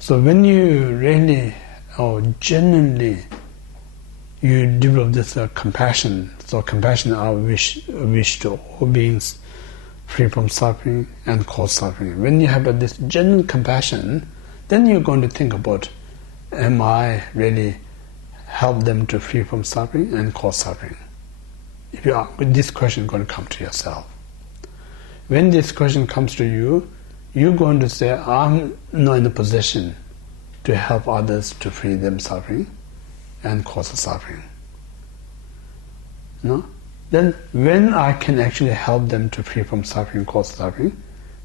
So when you really or genuinely you develop this compassion, so compassion I wish to all beings free from suffering and cause suffering. When you have this genuine compassion, then you're going to think about, am I really help them to free from suffering and cause suffering? If you are, this question is going to come to yourself. When this question comes to you, you're going to say, I'm not in a position to help others to free them suffering and cause suffering. No? Then when I can actually help them to free from suffering, cause suffering,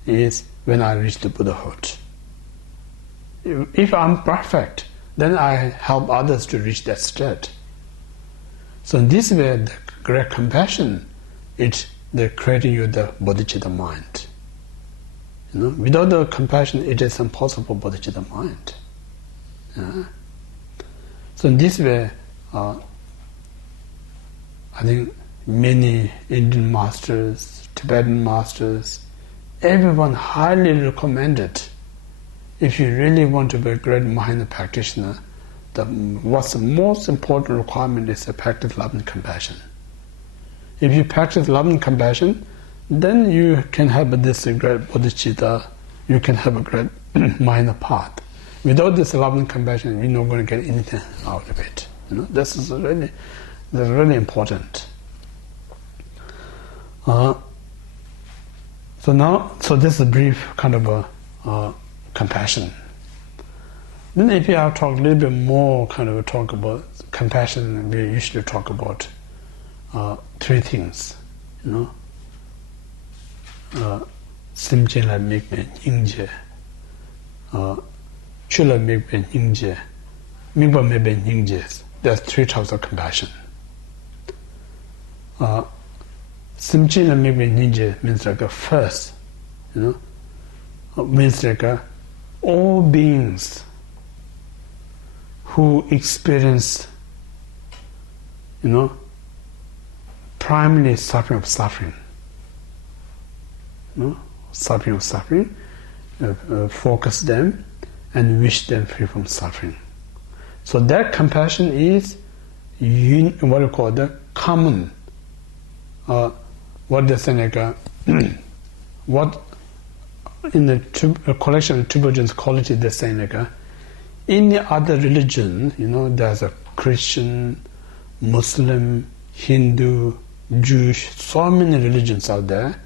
is when I reach the Buddhahood. If I'm perfect, then I help others to reach that state. So in this way, the great compassion, it's creating you the bodhicitta mind. Without the compassion, it is impossible bodhicitta mind. So in this way, I think many Indian masters, Tibetan masters, everyone highly recommended. If you really want to be a great Mahayana practitioner, what's the most important requirement is to practice love and compassion. If you practice love and compassion, then you can have this great bodhicitta, you can have a great Mahayana path. Without this love and compassion, you're not going to get anything out of it. This is really important. So this is a brief kind of a compassion. Then if you talk a little bit more, talk about compassion, we usually talk about three things. Simchen la mikme nyingje, chula mikme nyingje, mikba mebe nyingje. There's three types of compassion. Simchen la mikme nyingje means like a first, means like all beings who experience, primarily suffering of suffering. Suffering of suffering, focus them and wish them free from suffering. So that compassion is what we call the common, what they say like what in the collection of Tibetan's quality they say like in the other religion, there's a Christian, Muslim, Hindu, Jewish, so many religions out there.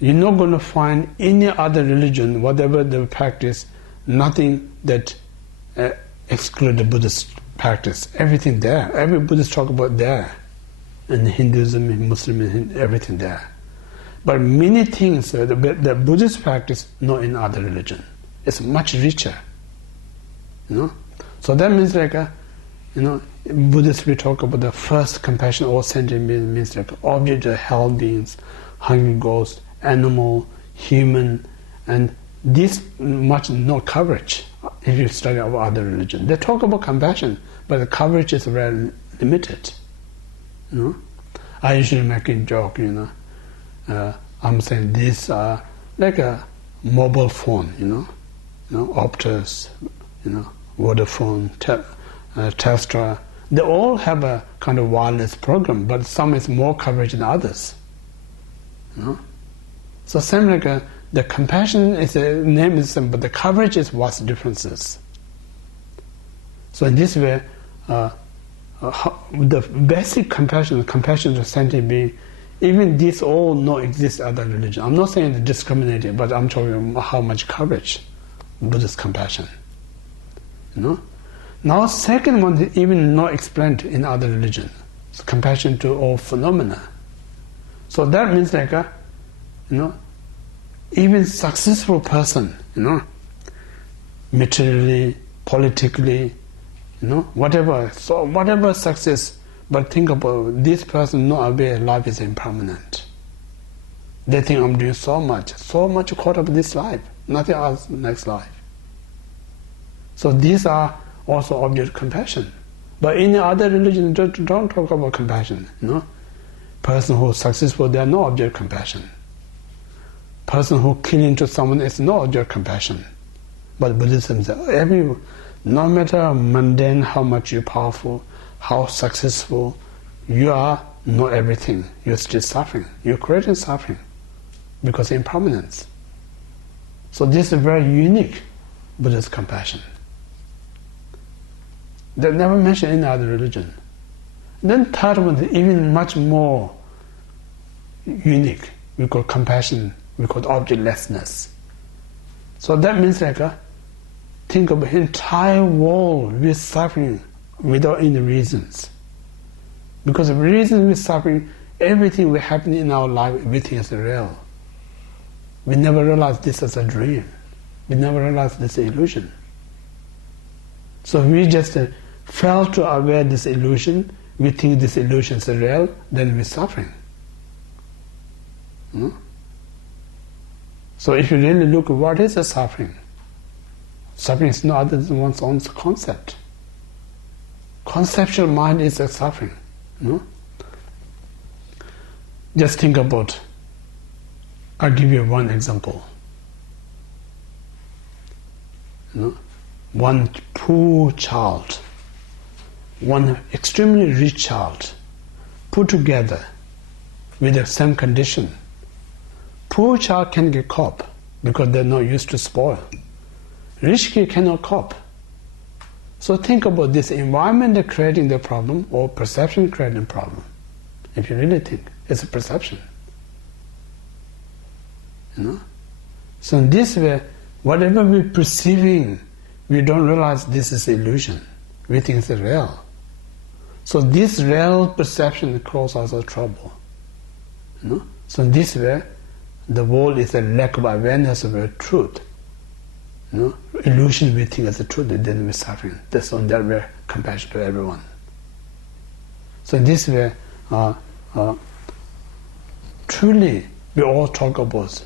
You're not going to find any other religion, whatever they practice, nothing that exclude the Buddhist practice. Everything there. Every Buddhist talk about there. And Hinduism, and Muslim, and everything there. But many things, the Buddhist practice, not in other religion. It's much richer. So that means like, Buddhists, we talk about the first compassion or sentient being means like object of held beings, hungry ghosts, animal, human, and this much no coverage if you study our other religion. They talk about compassion, but the coverage is very limited. I usually make a joke, I'm saying these are like a mobile phone, Optus, Vodafone, Telstra. They all have a kind of wireless program, but some is more coverage than others. So same like the compassion is the name is the same, but the coverage is what's differences. So in this way, the basic compassion to sentient being, even this all not exist in other religion. I'm not saying it's discriminating, but I'm talking about how much coverage Buddhist compassion. Now second one is even not explained in other religion. It's compassion to all phenomena. So that means like even successful person, materially, politically, whatever. So whatever success, but think about this person not aware life is impermanent. They think I'm doing so much caught up in this life, nothing else next life. So these are also object of compassion. But in other religions, don't talk about compassion. Person who is successful, they are no object of compassion. Person who kills into someone is no object of compassion. But Buddhism says no matter mundane, how much you're powerful, how successful you are, know everything. You're still suffering. You're creating suffering because of impermanence. So this is very unique Buddhist compassion. They never mention any other religion. Then third one is even much more unique. We call compassion, we call objectlessness. So that means think of the entire world we're suffering without any reasons. Because of the reason we're suffering, everything will happen in our life, everything is real. We never realize this as a dream. We never realize this illusion. So we just fail to aware this illusion, we think this illusion is real, then we're suffering. So if you really look at what is the suffering, suffering is no other than one's own concept. Conceptual mind is a suffering. Just think about, I'll give you one example. One poor child, one extremely rich child, put together with the same condition. Poor child can get cope because they're not used to spoil. Rich kid cannot cope. So think about this environment creating the problem or perception creating the problem. If you really think, it's a perception. So in this way, whatever we're perceiving, we don't realize this is illusion. We think it's real. So this real perception causes us trouble. So in this way, the world is a lack of awareness of the truth. Illusion we think as the truth, then we're suffering. That's on that way compassion to everyone. So in this way, truly we all talk about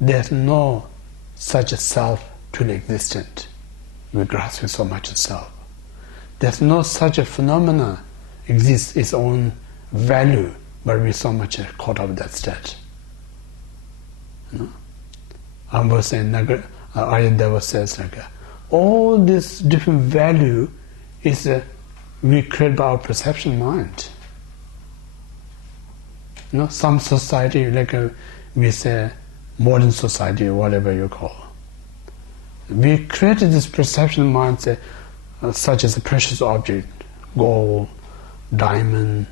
there's no such a self truly existent. We're grasping so much of self. There's no such a phenomena exists its own value, but we're so much caught up in that state. I was saying, Ayurveda says all this different value is we create by our perception mind. Some society, we say modern society or whatever you call, we created this perception mind, such as a precious object, gold, diamond,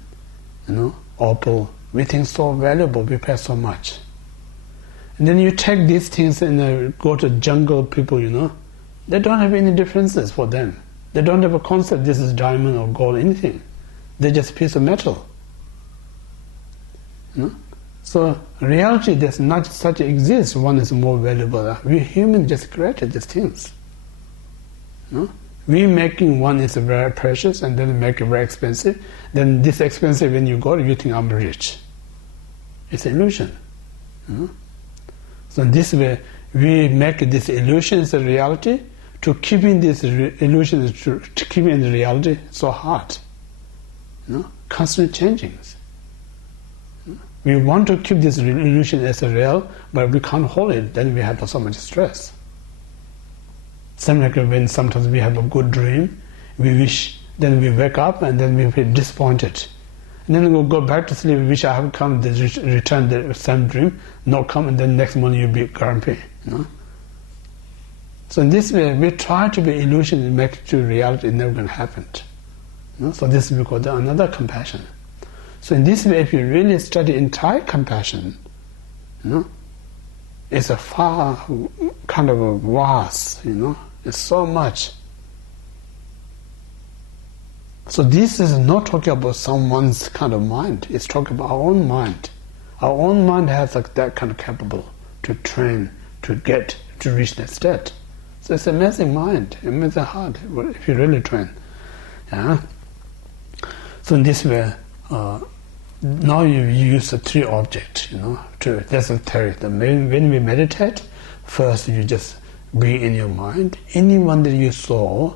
opal. We think so valuable, we pay so much. And then you take these things and go to jungle people, they don't have any differences for them. They don't have a concept, this is diamond or gold, anything. They're just a piece of metal. So reality does not such exist, one is more valuable. We humans just created these things. We making one is very precious and then make it very expensive. Then this expensive, when you go, you think I'm rich. It's an illusion. So in this way, we make this illusion as a reality. To keeping this illusion, to keeping the reality so hard. Constantly changing. We want to keep this illusion as a real, but we can't hold it. Then we have so much stress. Same like when sometimes we have a good dream, we wish, then we wake up and then we feel disappointed. And then we go back to sleep, wish I have come, return the same dream, not come, and then next morning you'll be grumpy. So in this way, we try to be illusion and make it to reality, it's never going to happen. So this is called another compassion. So in this way, if you really study entire compassion, it's a far kind of a vast, it's so much. So this is not talking about someone's kind of mind, it's talking about our own mind. Our own mind has that kind of capable to train, to get, to reach that state. So it's an amazing mind, amazing heart, if you really train. So in this way, now you use the three objects, that's a theory. When we meditate, first you just bring in your mind anyone that you saw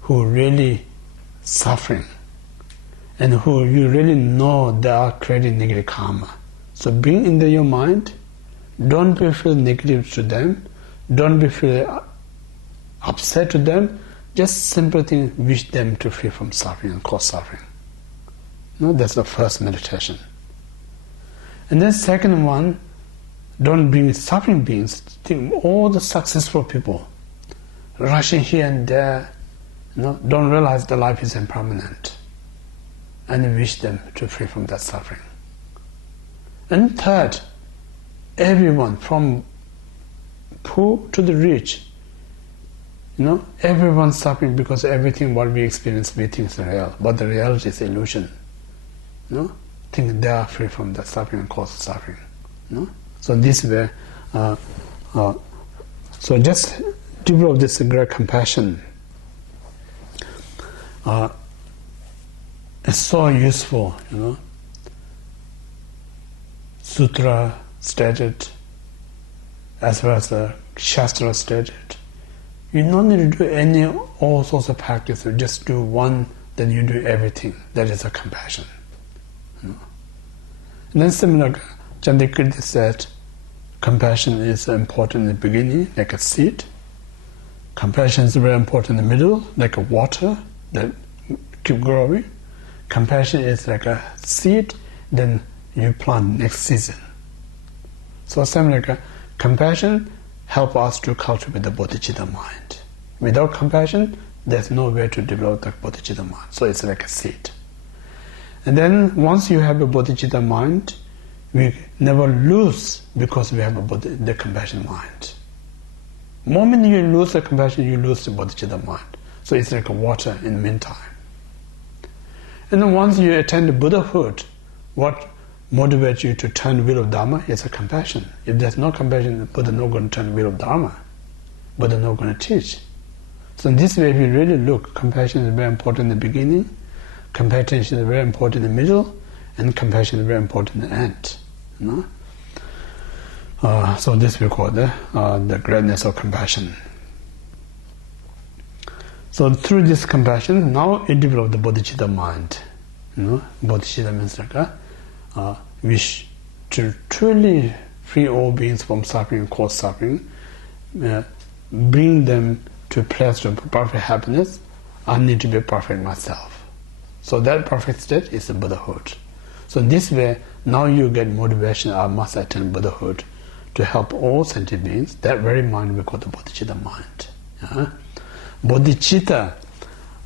who really suffering and who you really know they are creating negative karma. So bring into your mind, don't be feel negative to them, don't be feel upset to them, just simple thing, wish them to free from suffering and cause suffering. No, that's the first meditation. And then second one, don't bring suffering beings. Think all the successful people, rushing here and there, don't realize the life is impermanent, and wish them to free from that suffering. And third, everyone from poor to the rich, everyone's suffering because everything what we experience we think is real, but the reality is illusion. Think they are free from that suffering and cause suffering. So this way, so just develop this great compassion. It's so useful, Sutra stated, as well as the Shastra stated. You don't need to do all sorts of practice. You just do one, then you do everything. That is a compassion. And then similar, Chandrakirti said, compassion is important in the beginning, like a seed. Compassion is very important in the middle, like a water that keep growing. Compassion is like a seed, then you plant next season. So similar, compassion help us to cultivate the bodhicitta mind. Without compassion, there's no way to develop the bodhicitta mind. So it's like a seed. And then once you have a bodhicitta mind, we never lose because we have the compassion mind. The moment you lose the compassion, you lose the bodhicitta mind. So it's like a water in the meantime. And then once you attain the Buddhahood, what motivates you to turn wheel of Dharma is a compassion. If there's no compassion, the Buddha is not going to turn wheel of Dharma. Buddha is not going to teach. So in this way, if you really look, compassion is very important in the beginning, compassion is very important in the middle, and compassion is very important in the end. So this we call the greatness of compassion. So through this compassion, now it develops the bodhicitta mind. Bodhicitta means like wish to truly free all beings from suffering and cause suffering, bring them to a place of perfect happiness. I need to be perfect myself. So that perfect state is the Buddhahood. So in this way, now you get motivation, I must attain Buddhahood to help all sentient beings. That very mind we call the bodhicitta mind. Bodhicitta,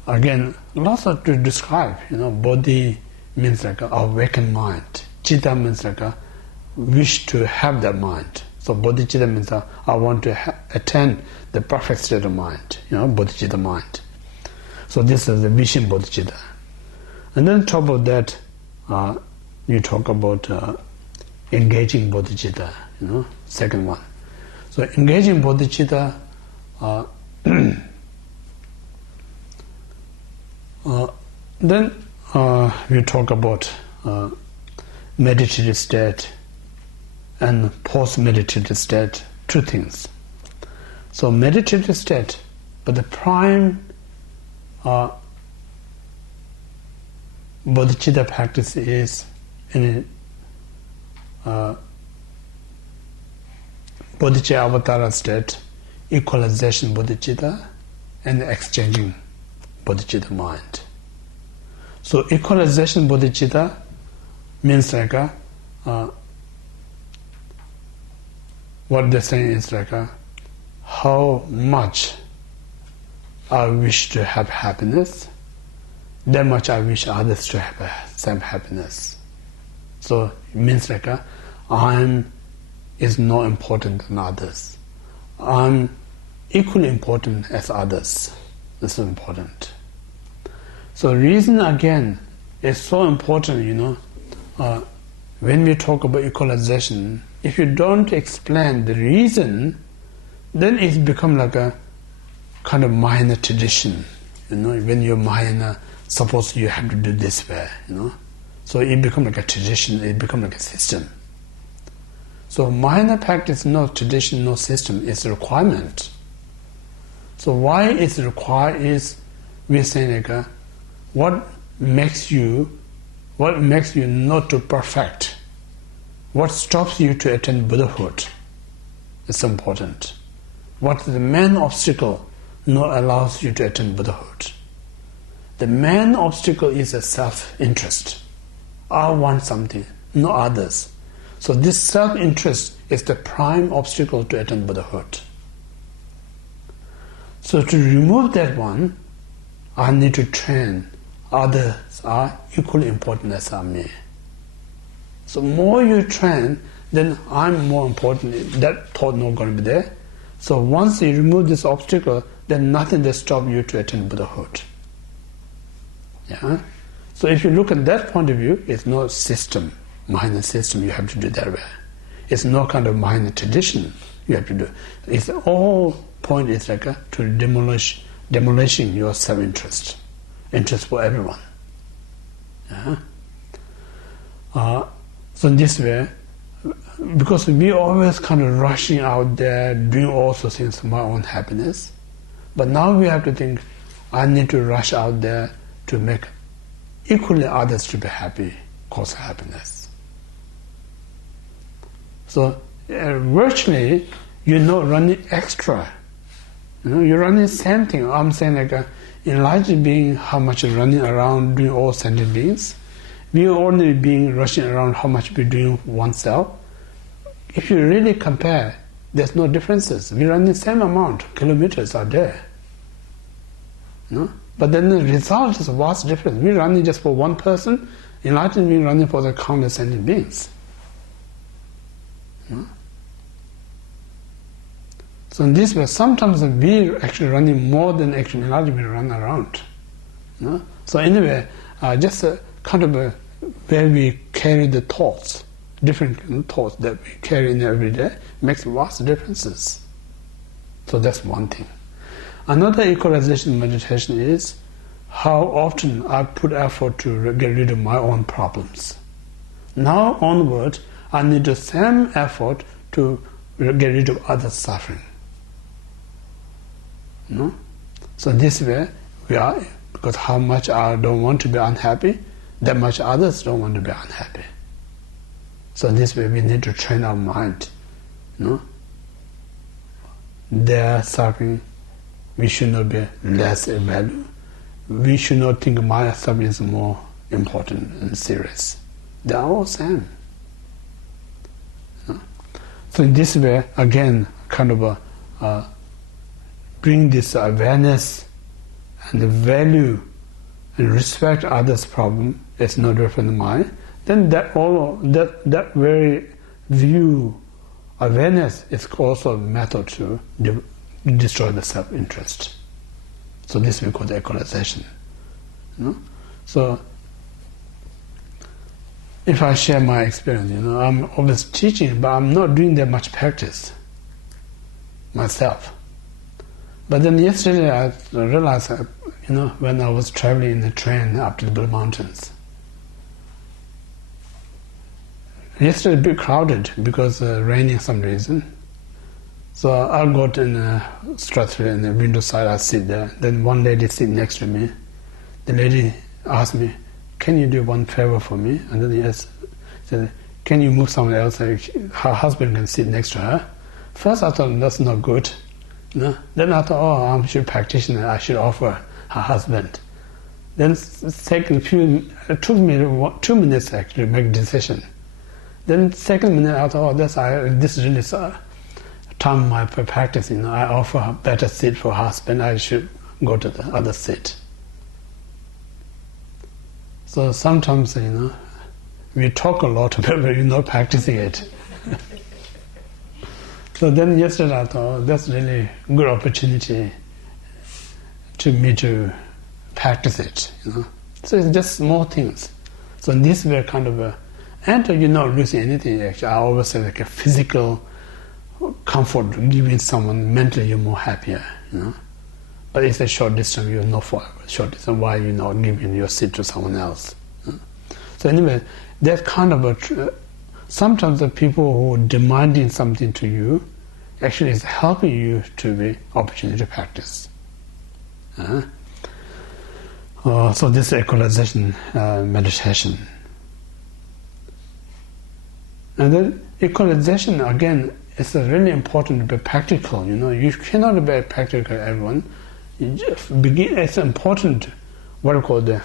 again, lots of to describe. Bodhi means like an awakened mind. Citta means like a wish to have that mind. So bodhicitta means I want to attain the perfect state of mind. Bodhicitta mind. So this is the vision bodhicitta. And then on top of that, you talk about engaging bodhicitta. Second one. So engaging bodhicitta. Then we talk about meditative state and post-meditative state, two things. So meditative state, but the prime bodhicitta practice is in bodhicitta avatara state, equalization bodhicitta, and exchanging bodhicitta mind. So equalization bodhicitta means like what they're saying is like how much I wish to have happiness, that much I wish others to have same happiness. So it means like I'm is not important than others. I'm equally important as others. This is important. So reason again is so important, when we talk about equalization, if you don't explain the reason, then it's become like a kind of minor tradition. When you're minor, suppose you have to do this way, So it becomes like a tradition, it becomes like a system. So minor practice, no tradition, no system, is a requirement. So why it's required is, we're saying like what makes you not to perfect? What stops you to attain Buddhahood? It's important. What is the main obstacle nor allows you to attain Buddhahood. The main obstacle is a self-interest. I want something, not others. So this self-interest is the prime obstacle to attain Buddhahood. So to remove that one, I need to train. Others are equally important as I me. So more you train, then I'm more important. That thought not going to be there. So once you remove this obstacle, then nothing that stops you to attain Buddhahood. Yeah. So if you look at that point of view, it's no system, minor system you have to do that way. It's no kind of minor tradition you have to do. It's all point is like to demolishing your self-interest, interest for everyone. Yeah. So in this way, because we always kind of rushing out there, doing all sorts of things for my own happiness, but now we have to think, I need to rush out there to make equally others to be happy, cause happiness. So virtually, you're not running extra. You're running the same thing. I'm saying like enlightened being, how much running around doing all sentient beings. We are only being rushing around how much we're doing oneself. If you really compare, there's no differences. We run the same amount, kilometers are there. But then the result is vast difference. We're running just for one person, enlightened being running for the countless sentient beings. So in this way, sometimes we're actually running more than actually enlightened being run around. So anyway, just kind of where we carry the thoughts, different thoughts that we carry in every day, makes vast differences. So that's one thing. Another equalization meditation is how often I put effort to get rid of my own problems. Now onward, I need the same effort to get rid of others' suffering. So this way, we are, because how much I don't want to be unhappy, that much others don't want to be unhappy. So this way we need to train our mind. Their suffering, we should not be less in value. We should not think my suffering is more important and serious. They are all same. So in this way, again, kind of bring this awareness and the value and respect others' problem. It's no different than mine. Then that very view, awareness, is also a method to destroy the self-interest. So this we call the equalization. So if I share my experience, I'm always teaching, but I'm not doing that much practice myself. But then yesterday I realized, when I was traveling in the train up to the Blue Mountains, yesterday a bit crowded because raining some reason. So I got in a stratosphere in the window side, I sit there. Then one lady sit next to me. The lady asked me, "Can you do one favor for me?" And then yes, said, "Can you move someone else? Her husband can sit next to her." First I thought that's not good. Then I thought, oh, I'm a practitioner, I should offer her husband. Then it took me 2 minutes actually to make a decision. Then second minute I thought, oh, this really time my practice. I offer a better seat for husband. I should go to the other seat. So sometimes we talk a lot about, but we're not practicing it. So then yesterday I thought that's really a good opportunity to me to practice it. So it's just small things. So in this way, kind of and you're not losing anything. Actually, I always say like a physical comfort giving someone, mentally you're more happier. But it's a short distance, you're not forever. Short distance, why you're not giving your seat to someone else? So anyway, that kind of sometimes the people who are demanding something to you actually is helping you to be opportunity to practice. So this is equalization meditation. And then equalization, again, is really important to be practical. You cannot be practical, everyone. It's important, what I call the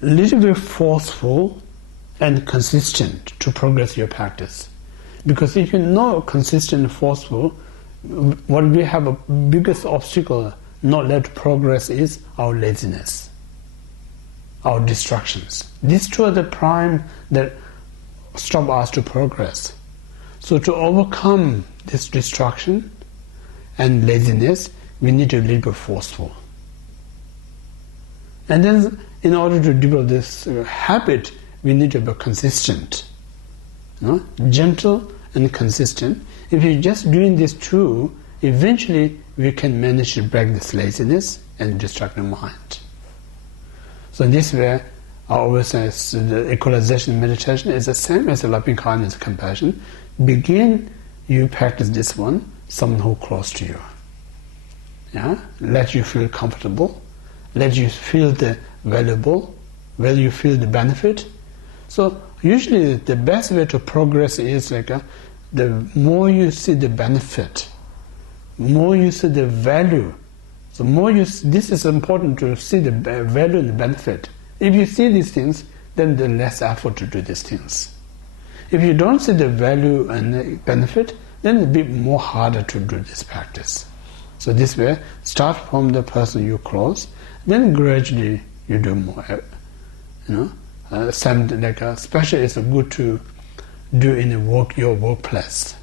little bit forceful and consistent to progress your practice. Because if you're not consistent and forceful, what we have a biggest obstacle not let progress is our laziness, our distractions. These two are the prime that stop us to progress. So to overcome this distraction and laziness, we need to be a little bit forceful. And then in order to develop this habit, we need to be consistent. Gentle and consistent. If you're just doing these two, eventually we can manage to break this laziness and distract the mind. So this way, I always say the equalization meditation is the same as the loving kindness and compassion. Begin, you practice this one, someone who close to you. Let you feel comfortable, let you feel the valuable, where you feel the benefit. So usually the best way to progress is the more you see the benefit, more you see the value. So this is important to see the value and the benefit. If you see these things, then the less effort to do these things. If you don't see the value and the benefit, then it'll be more harder to do this practice. So this way, start from the person you close, then gradually you do more. Especially it's good to do in your workplace.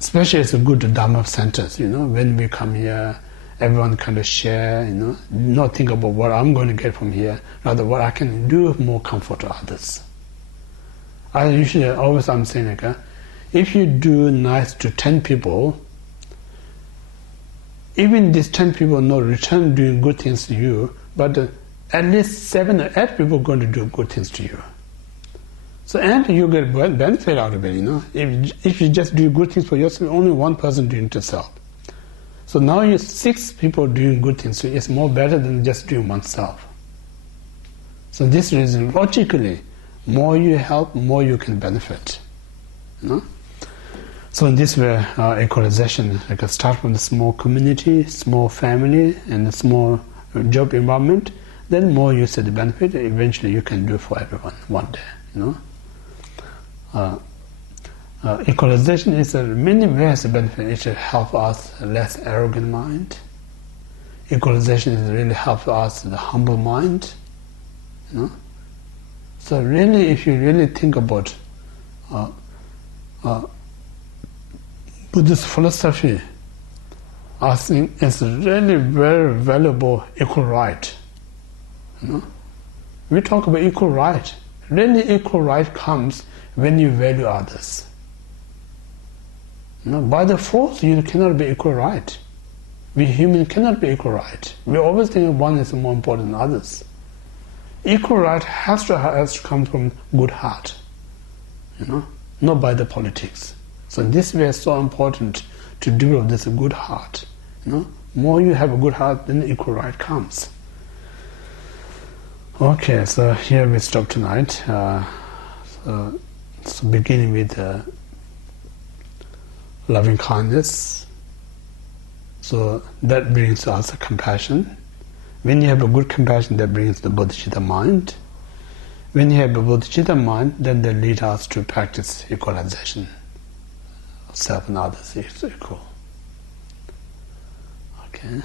Especially it's good to Dharma centers. When we come here, everyone kind of share. Not think about what I'm going to get from here, rather what I can do more comfort to others. I'm saying if you do nice to 10 people, even these 10 people no return doing good things to you, but at least 7 or 8 people are going to do good things to you. So, and you get benefit out of it, If you just do good things for yourself, only one person doing it to yourself. So now you 6 people doing good things to you. It's more better than just doing oneself. So this reason, logically, more you help, more you can benefit. So in this way, equalization, start from the small community, small family, and a small job environment. Then more you see the benefit, eventually you can do for everyone one day. Equalization is many ways of benefit. It should help us less arrogant mind. Equalization is really help us the humble mind. So really, if you really think about Buddhist philosophy, I think it's really very valuable equal right. We talk about equal right. Really equal right comes when you value others. By the force, you cannot be equal right. We humans cannot be equal right. We always think one is more important than others. Equal right has to come from good heart, not by the politics. So this way, it's so important to develop this good heart. More you have a good heart, then equal right comes. Okay, so here we stop tonight. So beginning with loving kindness. So that brings us a compassion. When you have a good compassion, that brings the bodhicitta mind. When you have a bodhicitta mind, then they lead us to practice equalization. Self and others is equal. Okay.